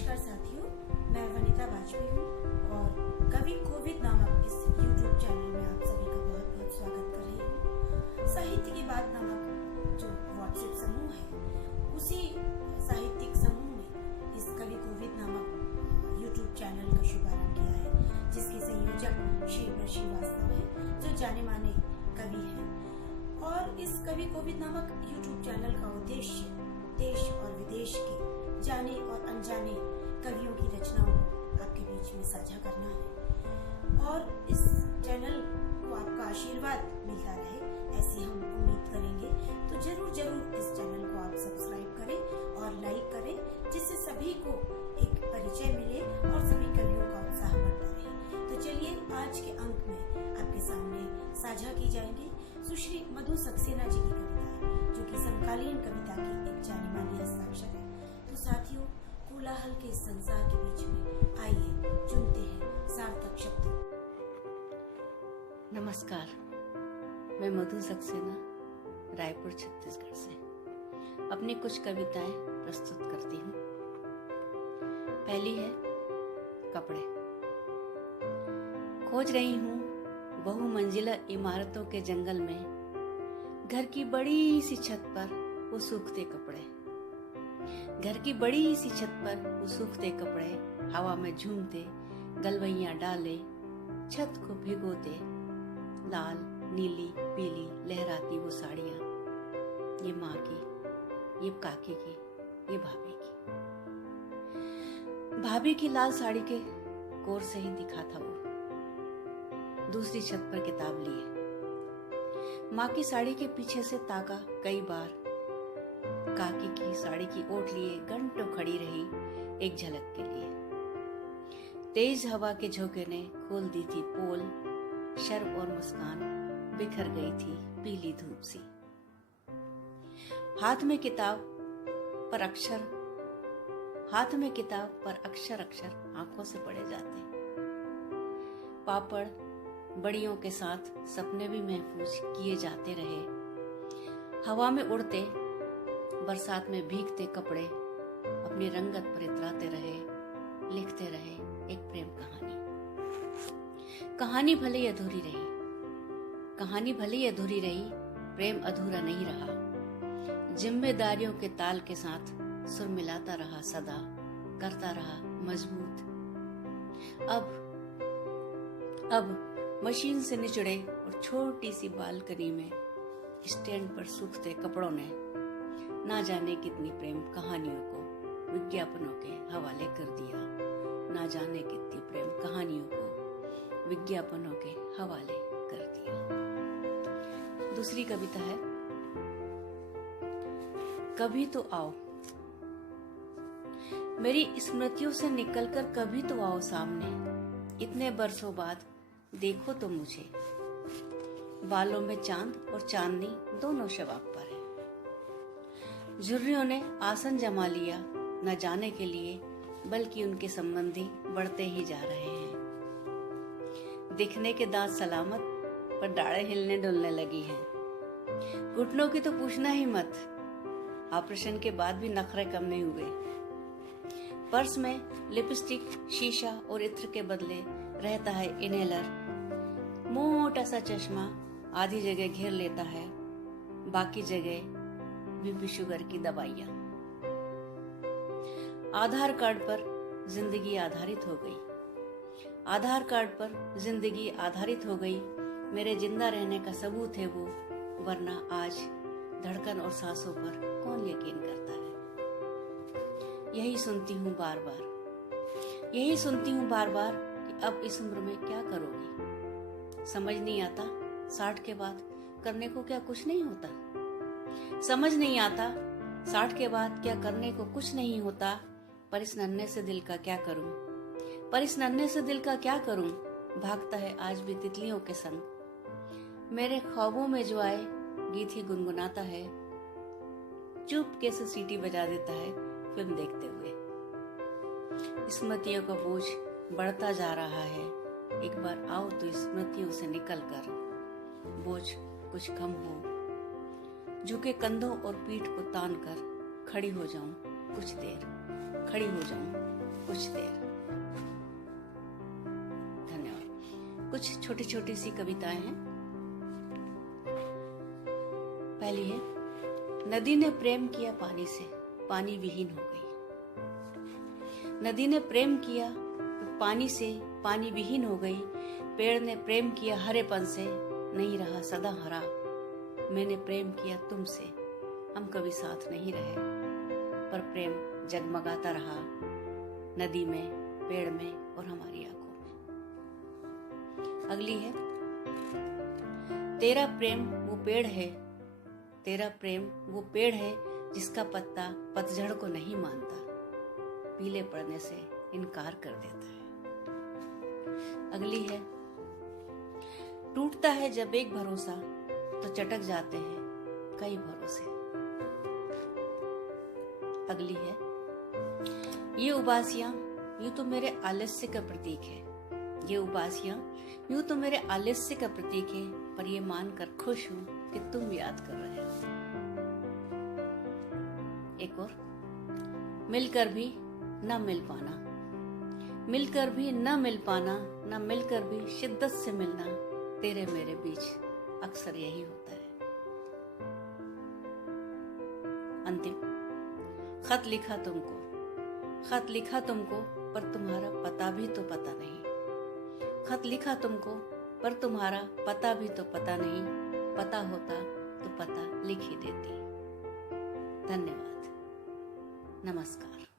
नमस्कार साथियों, मैं वनिता वाजपेयी हूँ और कवि कोविद नामक इस YouTube चैनल में आप सभी का बहुत बहुत स्वागत कर रही हूँ। साहित्य की बात नामक जो व्हाट्सएप समूह है, उसी साहित्यिक समूह में इस कवि कोविद नामक YouTube चैनल का शुभारंभ किया है, जिसके संयोजक श्री श्रीवास्तव है, जो जाने माने कवि हैं। और इस कवि कोविद नामक YouTube चैनल का उद्देश्य देश और विदेश के जाने और अनजाने कवियों की रचनाओं को आपके बीच में साझा करना है और इस चैनल को आपका आशीर्वाद मिलता रहे, ऐसी हम उम्मीद करेंगे। तो जरूर इस चैनल को आप सब्सक्राइब करें और लाइक करें, जिससे सभी को एक परिचय मिले और सभी कवियों का उत्साह बढ़ता रहे। तो चलिए आज के अंक में आपके सामने साझा की जाएंगी सुश्री मधु सक्सेना जी की कविताएं, जो कि समकालीन कविता की एक जानी मानी हस्ताक्षर है। तो साथियों, कोलाहल के संसार के बीच में आइए चुनते हैं सार्थक शब्द। नमस्कार, मैं मधु सक्सेना रायपुर छत्तीसगढ़ से अपनी कुछ कविताएं प्रस्तुत करती हूँ। पहली है कपड़े। खोज रही हूँ बहुमंजिला इमारतों के जंगल में घर की बड़ी सी छत पर वो सूखते कपड़े। घर की बड़ी सी छत पर वो सूखते कपड़े हवा में झूमते, गलवैया डाले छत को भिगोते। लाल, नीली, पीली लहराती वो साड़ियाँ, ये माँ की, ये काकी की, ये भाभी की। भाभी की लाल साड़ी के कोर से ही दिखा था वो। दूसरी छत पर किताब लिए माँ की साड़ी के पीछे से ताका कई बार। काकी की साड़ी की ओट लिए घंटों खड़ी रही एक झलक के लिए। तेज हवा के झोंके ने खोल दी थी पोल, शर्म और मुस्कान बिखर गई थी पीली धूप सी। हाथ में किताब पर अक्षर आंखों से पड़े जाते। पापड़ बड़ियों के साथ सपने भी महफूज किए जाते रहे। हवा में उड़ते, बरसात में भीगते कपड़े अपनी रंगत पर इतराते रहे, लिखते रहे एक प्रेम कहानी। कहानी भले ही अधूरी रही, प्रेम अधूरा नहीं रहा। जिम्मेदारियों के ताल के साथ सुर मिलाता रहा सदा, करता रहा मजबूत। अब मशीन से निचड़े और छोटी सी बालकनी में स्टैंड पर सूखते कपड़ों ने ना जाने कितनी प्रेम कहानियों को विज्ञापनों के हवाले कर दिया। ना जाने कितनी प्रेम कहानियों को विज्ञापनों के हवाले कर दिया। दूसरी कविता है कभी तो आओ। मेरी स्मृतियों से निकलकर कभी तो आओ सामने। इतने बरसों बाद देखो तो मुझे। बालों में चांद और चांदनी दोनों शबाब पर है। झुर्रियों ने आसन जमा लिया न जाने के लिए, बल्कि उनके संबंधी बढ़ते ही जा रहे हैं। दिखने के दांत सलामत, पर दाढ़ें हिलने डुलने लगी हैं। घुटनों की तो पूछना ही मत, ऑपरेशन के बाद भी नखरे कम नहीं हुए। पर्स में लिपस्टिक, शीशा और इत्र के बदले रहता है इनहेलर। मोटा सा चश्मा आधी जगह घेर लेता है, बाकी जगह बीपी शुगर की दवाइयां। आधार कार्ड पर जिंदगी आधारित हो गई। मेरे जिंदा रहने का सबूत है वो, वरना आज धड़कन और सांसों पर कौन यकीन करता है। यही सुनती हूँ बार बार कि अब इस उम्र में क्या करोगी। समझ नहीं आता 60 के बाद करने को क्या कुछ नहीं होता। समझ नहीं आता 60 के बाद क्या करने को कुछ नहीं होता। पर इस नन्हे से दिल का क्या करूं, भागता है आज भी तितलियों के संग। मेरे ख्वाबों में जो आए गीत ही गुनगुनाता है, चुपके से सीटी बजा देता है फिल्म देखते हुए। स्मृतियों का बोझ बढ़ता जा रहा है। एक बार आओ तो स्मृतियों से निकलकर बोझ कुछ कम हो। झुके कंधों और पीठ को तान कर खड़ी हो जाऊं, कुछ देर खड़ी हो जाऊं। कुछ देर। धन्यवाद। कुछ छोटी छोटी सी कविताएं हैं। पहली है, नदी ने प्रेम किया पानी से, पानी विहीन हो गई। नदी ने प्रेम किया पानी से, पानी विहीन हो गई। पेड़ ने प्रेम किया हरेपन से, नहीं रहा सदा हरा। मैंने प्रेम किया तुमसे, हम कभी साथ नहीं रहे, पर प्रेम जगमगाता रहा नदी में, पेड़ में और हमारी आंखों में। अगली है, तेरा प्रेम वो पेड़ है, तेरा प्रेम वो पेड़ है जिसका पत्ता पतझड़ को नहीं मानता, पीले पड़ने से इनकार कर देता है। अगली है, टूटता है जब एक भरोसा तो चटक जाते हैं कई भरोसे। अगली है, ये उबासियां यूं तो मेरे आलस्य का प्रतीक है, ये उबासियां यूं तो मेरे आलस्य का प्रतीक है, पर ये मानकर खुश हूं कि तुम याद कर रहे हो। एक और, मिलकर भी न मिल पाना, मिलकर भी न मिल पाना, न मिलकर भी शिद्दत से मिलना, तेरे मेरे बीच अक्सर यही होता है। अंतिम, खत लिखा तुमको, खत लिखा तुमको, पर तुम्हारा पता भी तो पता नहीं। खत लिखा तुमको, पर तुम्हारा पता भी तो पता नहीं, पता होता तो पता लिख ही देती। धन्यवाद। नमस्कार।